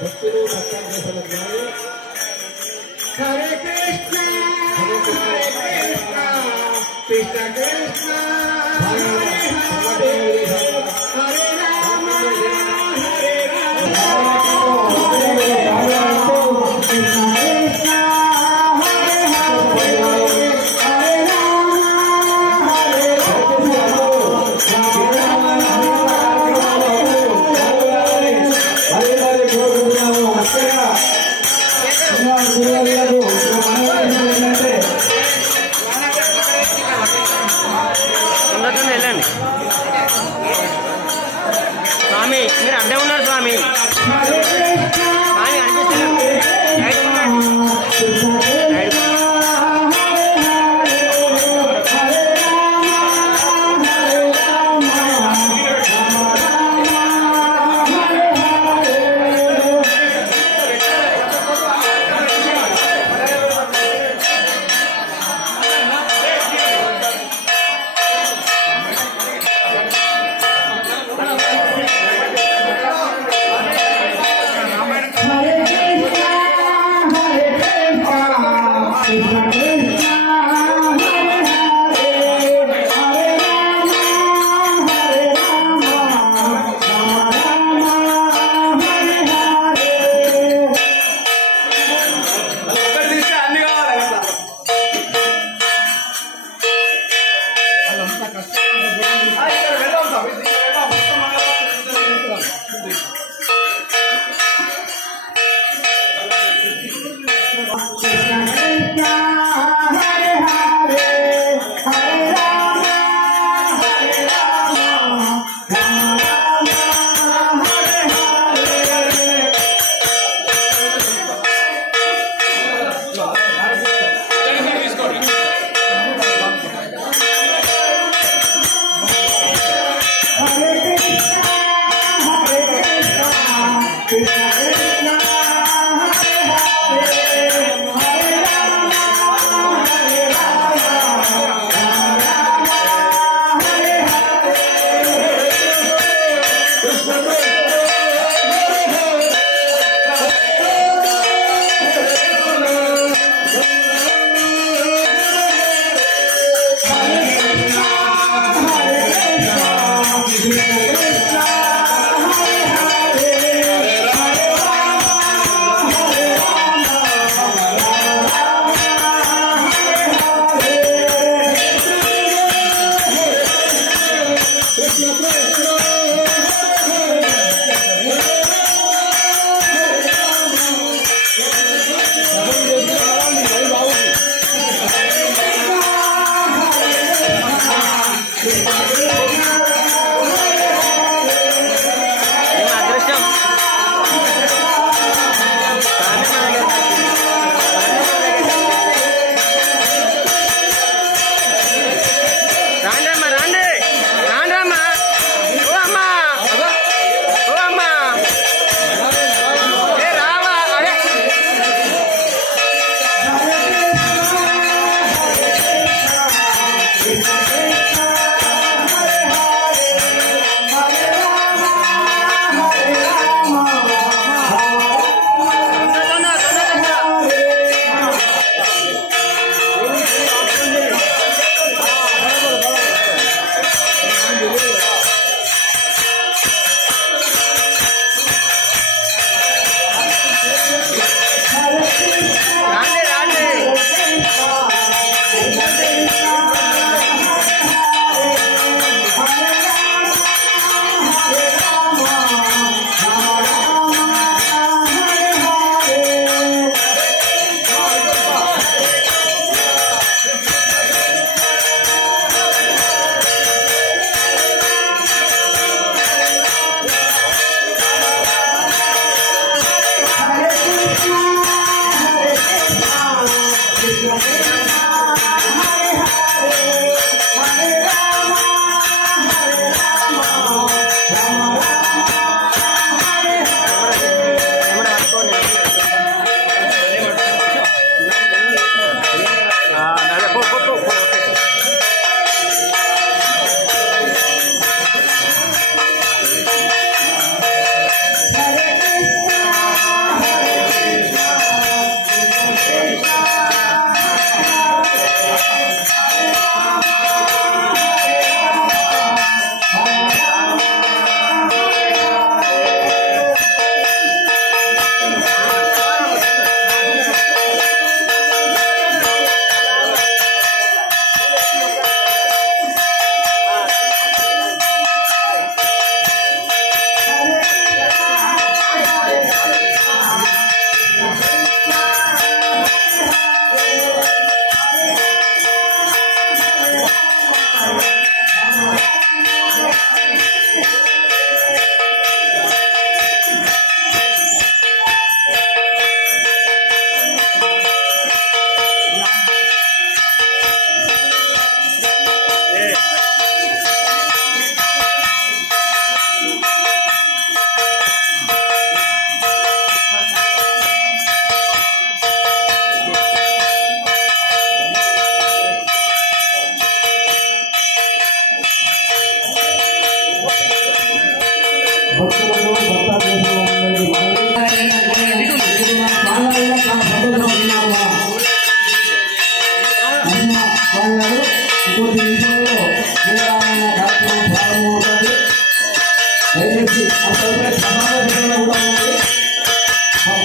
భక్తులు భక్తాన్ని సమర్పించారు. హరే కృష్ణ హరే కృష్ణ కృష్ణ కృష్ణ హరే హరే హరే రామ హరే రామ హరే రామ కృష్ణ కృష్ణ హరే హరే హరే రామ హరే వెళ్ళండి స్వామి, మీరు అడ్డే ఉన్నారు స్వామి. స్వామి అనిపిస్తున్నారు. Krishna Krishna Hare Hare Hare Rama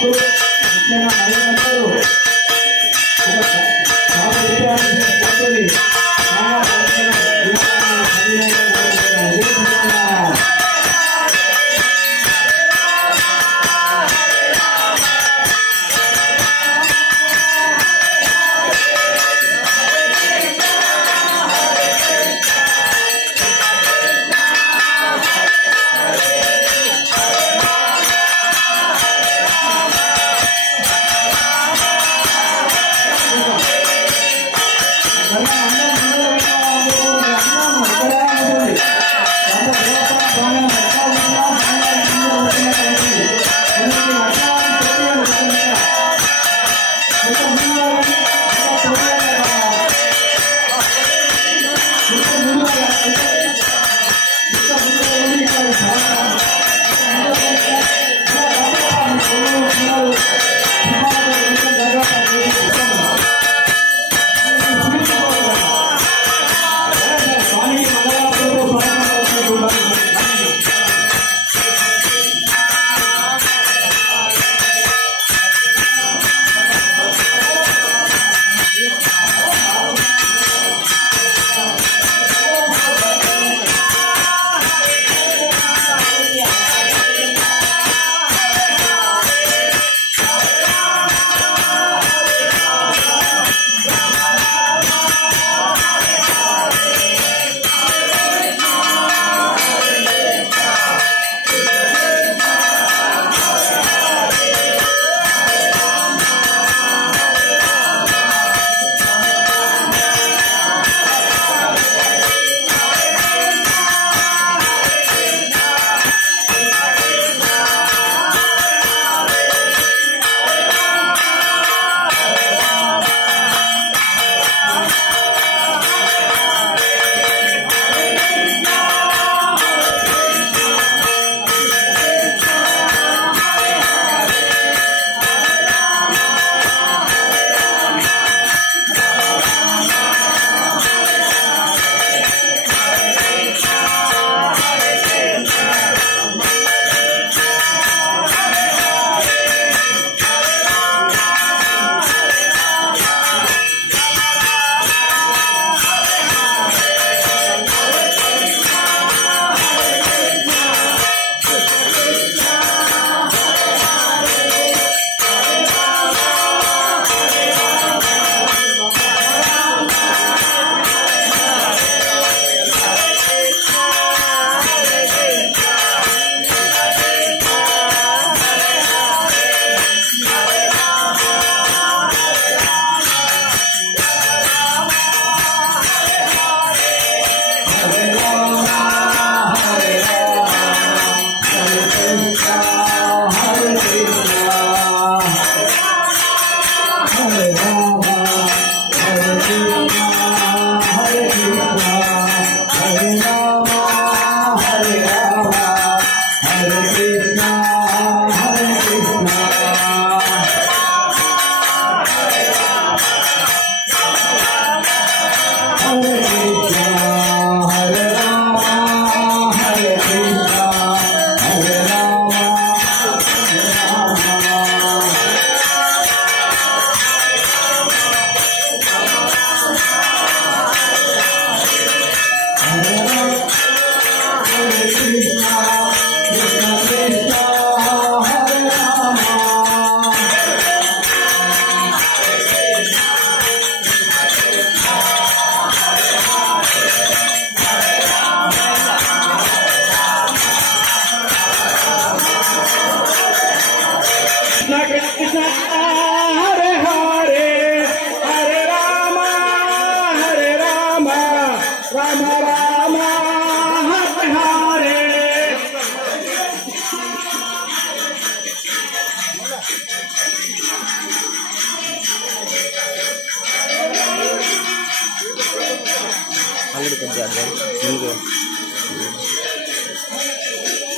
భక్తులు ముఖ్యంగా మహిళలందరూ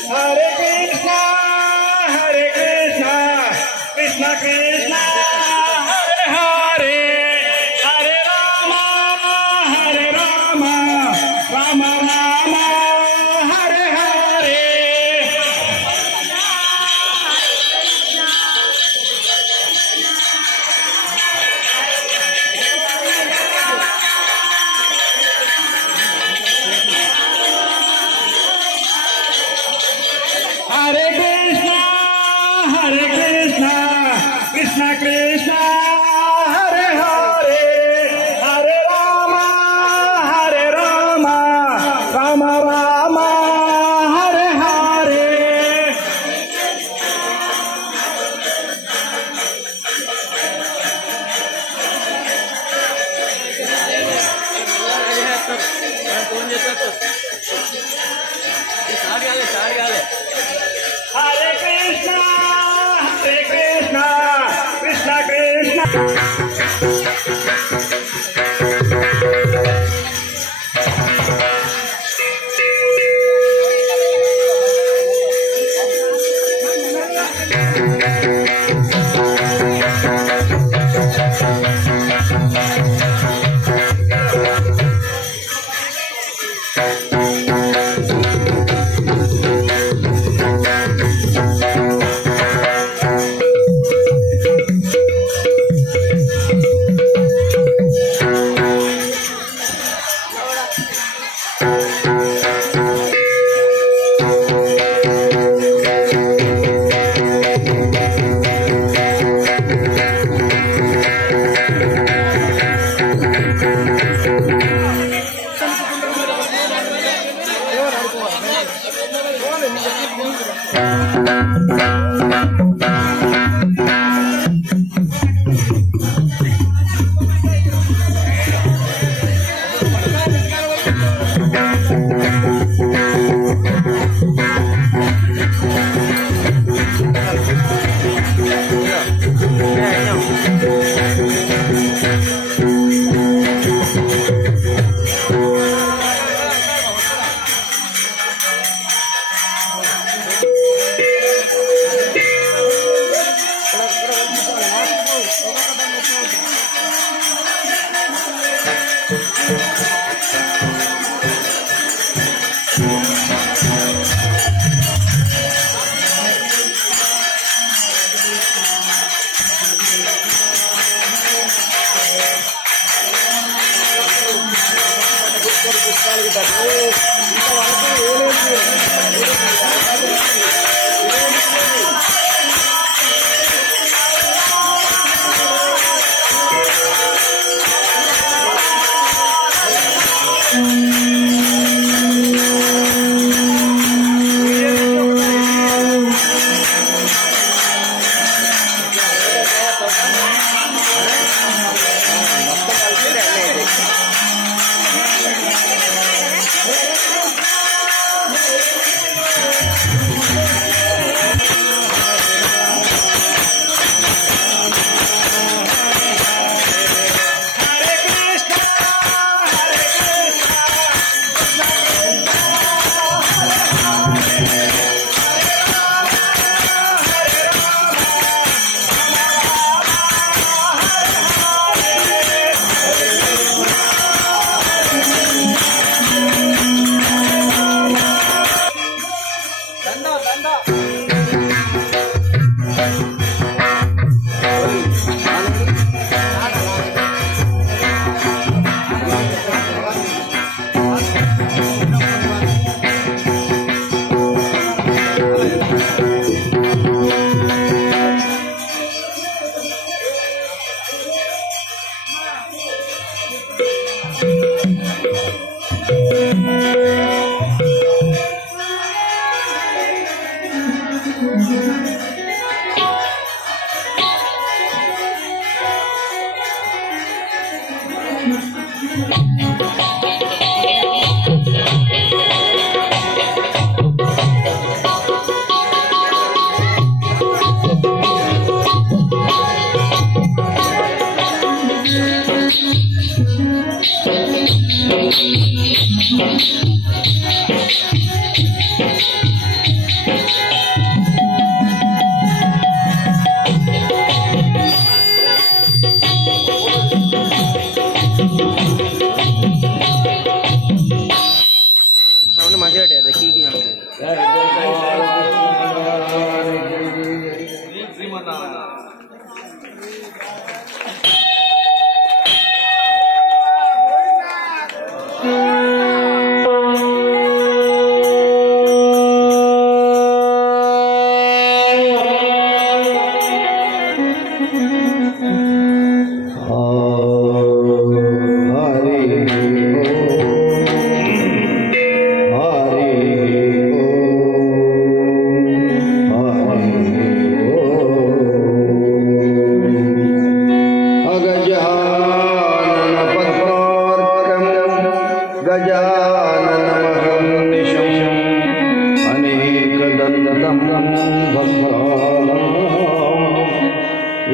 Hare Krishna, Krishna Krishna, Hare Hare, Hare Rama, Rama Rama, Hare Hare.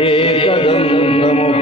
एकदन्तम्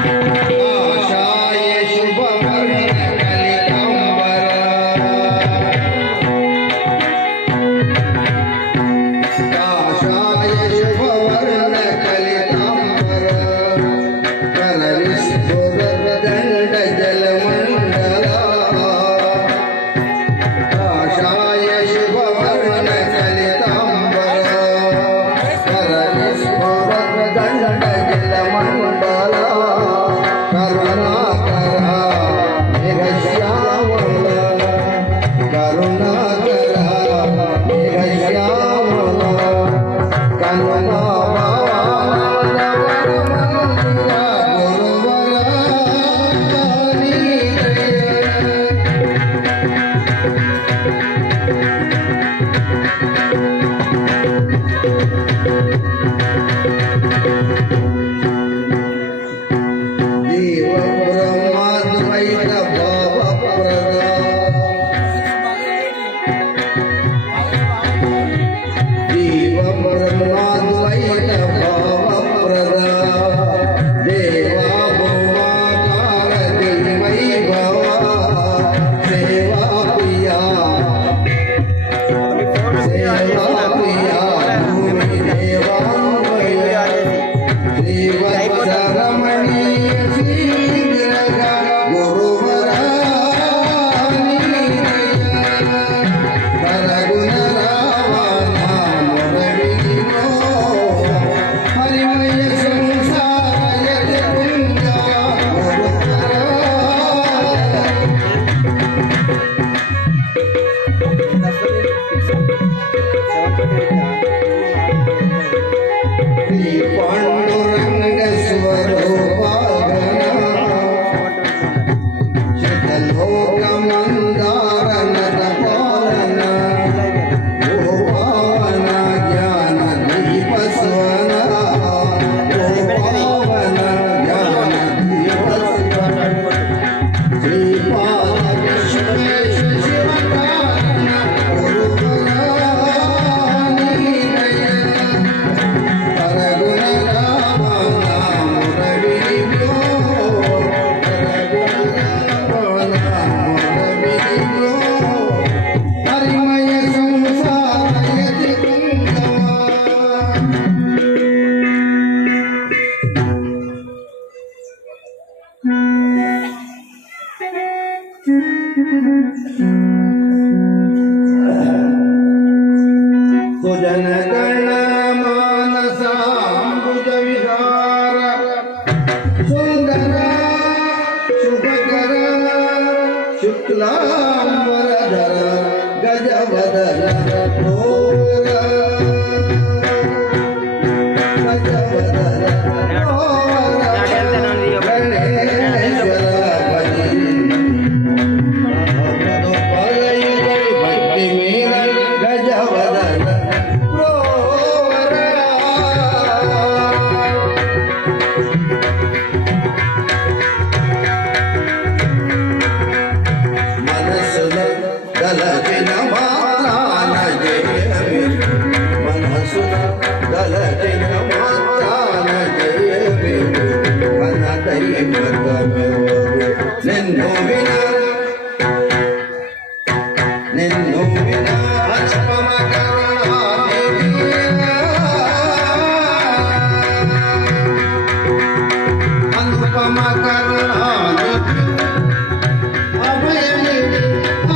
आशा सुजन गण मानसाम्बुज विहार सुंदर शुभकर शुक्लांबरधर गजवदन घोर गजवदन घोर गणेश्वरपति भक्ति मेरा गजवदन घोर मनसुन गलतिन मातान जय मनसुन गलतिन मातान जय मन दैवत निन्नु विना अनुपम करुणानिधि अभयनि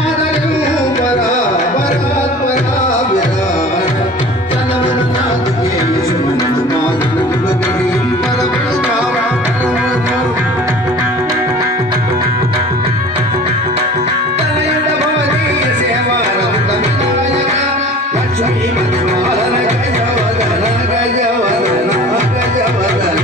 आदरु बराबरा विराट चलमनाथ के सुमन माधुर बगरी परमकावा तनयन भवती सेवा रतनायक लक्ष्मी मनमालन गजवदन गजवदन गजवदन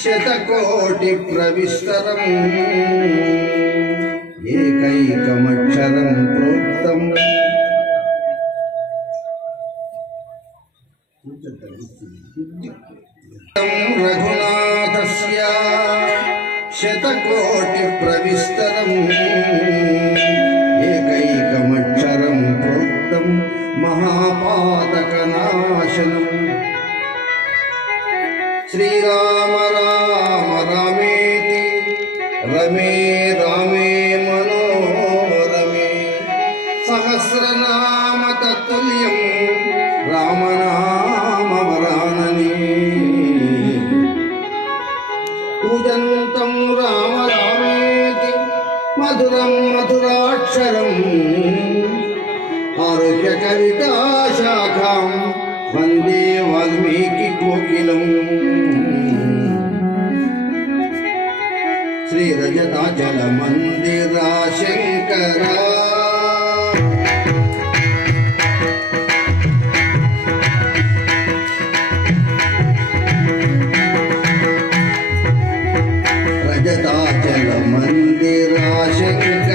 शतकोटि प्रविस्तरम् एकैकमक्षरं प्रोक्तम् रघुनाथस्य शतकोटि प्रविस्तरम् एकैकमक्षरं प्रोक्तम् महापातकनाशनम् श्रीराम राम रामेति रमे रामे मनोरमे सहस्रनाम तत्तुल्यं रामनाम वरानने कूजन्तं राम रामेति मधुरं मधुराक्षरम् आरोग्य कविता शाखां वन्दे वाल्मीकि कोकिलम् श्री रजताचल मंदिरा शंकरा रजताचल मंदिरा शंकरा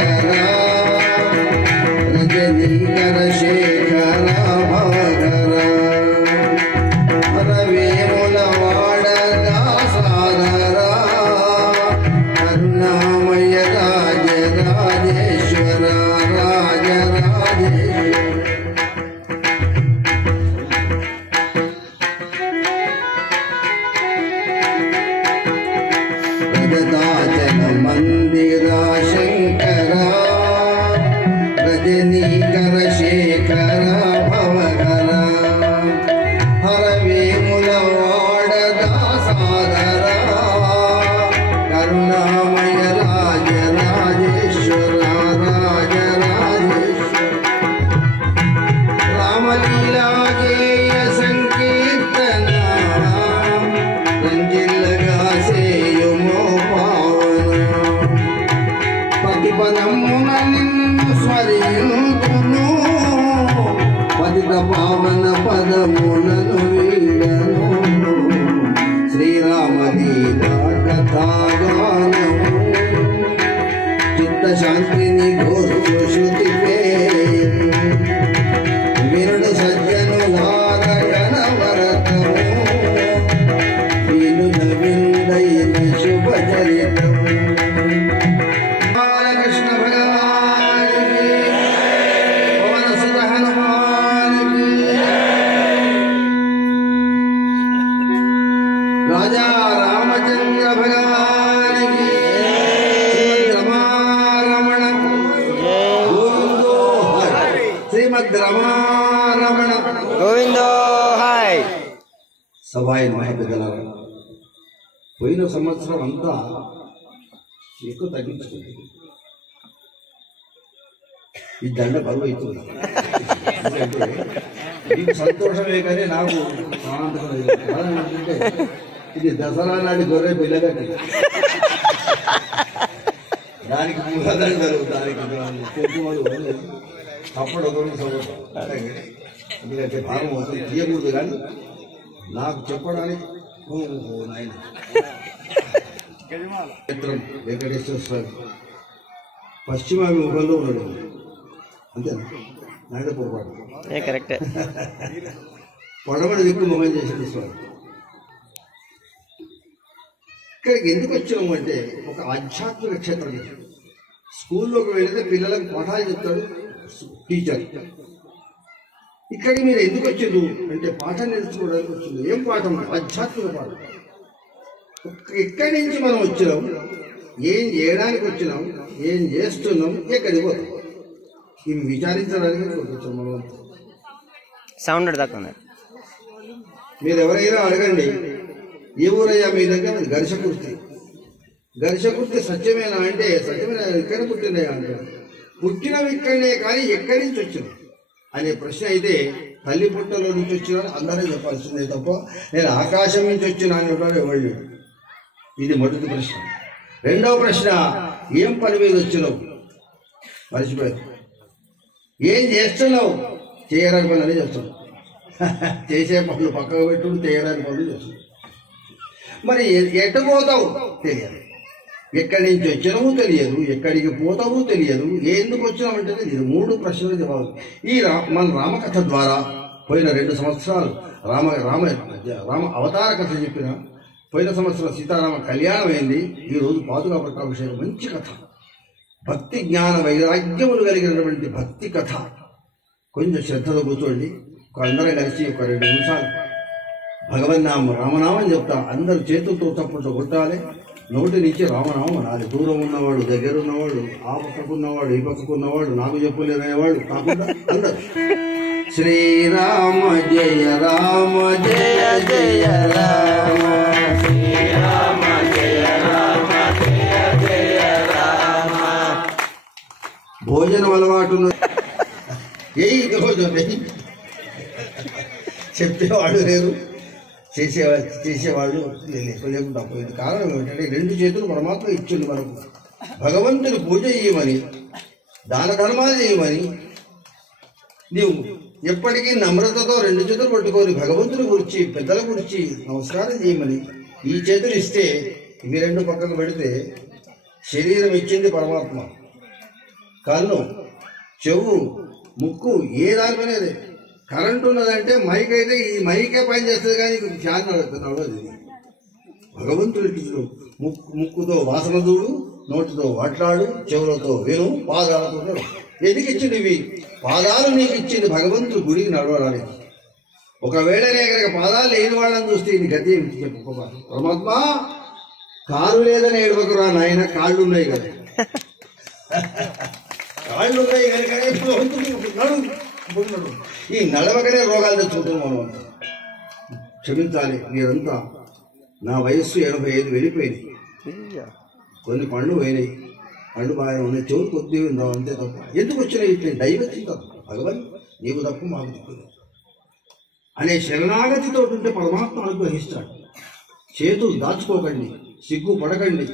రాజా రామచంద్ర భగవానికి రమారమణ గోవిందో హరి. శ్రీమద్ రమారమణ గోవిందో హాయ్. సభాయి మహాపెద్దలారా, పోయిన సంవత్సరం అంతా ఎక్కువ తగ్గించుకుంది. ఈ దండ బరువు అవుతుంది. ఎందుకంటే నీకు సంతోషమే కానీ నాకు ఏంటంటే ఇది దసరా నాటి గొర్రె పిల్లగట్టి దానికి మూలాధారం జరుగుతుంది. దానికి కుంకుమలు అప్పుడు ఒకరికి సంవత్సరం ఎందుకంటే భాగం అవుతుంది తీయకూడదు. కానీ నాకు చెప్పడానికి నాయన క్షేత్రం వెంకటేశ్వర స్వామి పశ్చిమాభిముఖంలో ఉన్నాడు. అంతేనా? నాయన పొరపాటు కరెక్ట్. పొడవడి దిక్కు మొహం చేసిన స్వామి. ఇక్కడికి ఎందుకు వచ్చినాము అంటే ఒక ఆధ్యాత్మిక క్షేత్రం. స్కూల్లోకి వెళితే పిల్లలకు పాఠాలు చెప్తాడు టీచర్. ఇక్కడికి మీరు ఎందుకు వచ్చిండు అంటే పాఠం నేర్చుకోవడానికి వచ్చింది. ఏం పాఠం? ఆధ్యాత్మిక పాఠం. ఎక్కడి నుంచి మనం వచ్చినాం, ఏం చేయడానికి వచ్చినాం, ఏం చేస్తున్నాం, ఎక్కడికి పోతాం, ఇవి విచారించడానికి వచ్చాం మనం. సౌండ్ తక్కువ. మీరు ఎవరైనా అడగండి, ఏ ఊరయ్యా మీ దగ్గర? ఘర్షకుర్తి. ఘర్షకుర్తి సత్యమేనా అంటే సత్యమేనా, ఇక్కడ పుట్టినయా అంటారు. పుట్టినవి ఇక్కడనే కానీ ఎక్కడి నుంచి వచ్చినాం అనే ప్రశ్న అయితే తల్లి పుట్టలో నుంచి వచ్చినా అందరూ చెప్పాల్సిందే తప్ప నేను ఆకాశం నుంచి వచ్చినా అనేవాడు ఎవరు. ఇది మొదటి ప్రశ్న. రెండవ ప్రశ్న, ఏం పని మీద వచ్చినావు? మర్చిపోయావు. ఏం చేస్తున్నావు? చేయరాని పని అని చేస్తున్నావు. చేసే పనులు పక్కకు పెట్టు, చేయరాని పనులు చేస్తున్నావు. మరి ఎటు పోతావు తెలియదు, ఎక్కడి నుంచి వచ్చినావు తెలియదు, ఎక్కడికి పోతావు తెలియదు, ఎందుకు వచ్చినావు అంటే ఇది. మూడు ప్రశ్నలు జవాబు. ఈ మన రామకథ ద్వారా పోయిన 2 సంవత్సరాలు రామ అవతార కథ చెప్పిన. పోయిన సంవత్సరం సీతారామ కళ్యాణం అయింది. ఈరోజు పాదుకా పట్టాభిషేకం. మంచి కథ, భక్తి జ్ఞాన వైరాగ్యములు కలిగినటువంటి భక్తి కథ. కొంచెం శ్రద్ధతో కూర్చోండి. అందరం కలిసి ఒక 2 నిమిషాలు భగవన్నామం రామనామం చెప్తా. అందరు చేతులతో తప్పుతో కొట్టాలి. నోటి నుంచి రామనామం అనాలి. దూరం ఉన్నవాడు, దగ్గర ఉన్నవాడు, ఆ పక్కకున్నవాడు, ఈ పక్కకున్నవాడు, నాకు చెప్పలేదనేవాడు కాకుండా అందరు శ్రీరామ జయ రామ జయ జయ రామ, శ్రీరామ జయ రామ జయ జయ రామ. భోజనం అలవాటు ఏ భోజనం చెప్పేవాడు లేరు, చేసేవాళ్ళు లేకుండా పోయింది. కారణం ఏమిటంటే 2 చేతులు పరమాత్మ ఇచ్చింది మనకు. భగవంతుని పూజ చేయమని, దాన ధర్మాలు చేయమని, నీవు ఎప్పటికీ నమ్రతతో 2 చేతులు పట్టుకొని భగవంతుని గురించి, పెద్దల గురించి నమస్కారం చేయమని ఈ చేతులు ఇస్తే, ఇవి 2 పక్కకు పెడితే శరీరం ఇచ్చింది పరమాత్మ. కన్ను, చెవు, ముక్కు ఏ దానిపైన కరెంట్ ఉన్నదంటే మైక్ అయితే ఈ మైకే పని చేస్తుంది కానీ ఫ్యాన్ నడుపుతున్నాడు. భగవంతుడి ముక్కుతో వాసన చూడు, నోటితో మాట్లాడు, చెవులతో విను, పాదాలతో నడు. ఎందుకు ఇచ్చింది ఇవి? పాదాలు నీకు ఇచ్చింది భగవంతుడు గుడికి నడవడానికి. ఒకవేళ కనుక పాదాలు లేని వాళ్ళని చూస్తే ఇది గతి ఏమిటి చెప్పు. పరమాత్మ కారు లేదని ఏడవకురా నాయన, కాళ్ళు ఉన్నాయి కదా. కాళ్ళు ఉన్నాయి కనుక నడు. ఈ నడవకనే రోగాలు తెచ్చుకుంటున్నాం మనం. క్షమించాలి మీరంతా. నా వయస్సు 85 వెళ్ళిపోయింది. కొన్ని పండ్లు పోయినాయి, పండు బాగా ఉన్నాయి, చెవులు కొద్దిగా ఉందాం అంతే తప్ప. ఎందుకు వచ్చినాయి ఇట్లా? దైవత్వం తప్ప. భగవన్ నీవు తప్ప మాకు తప్పు అనే శరణాగతితో ఉంటే పరమాత్మ అనుగ్రహిస్తాడు. చేతులు దాచుకోకండి, సిగ్గు పడకండి.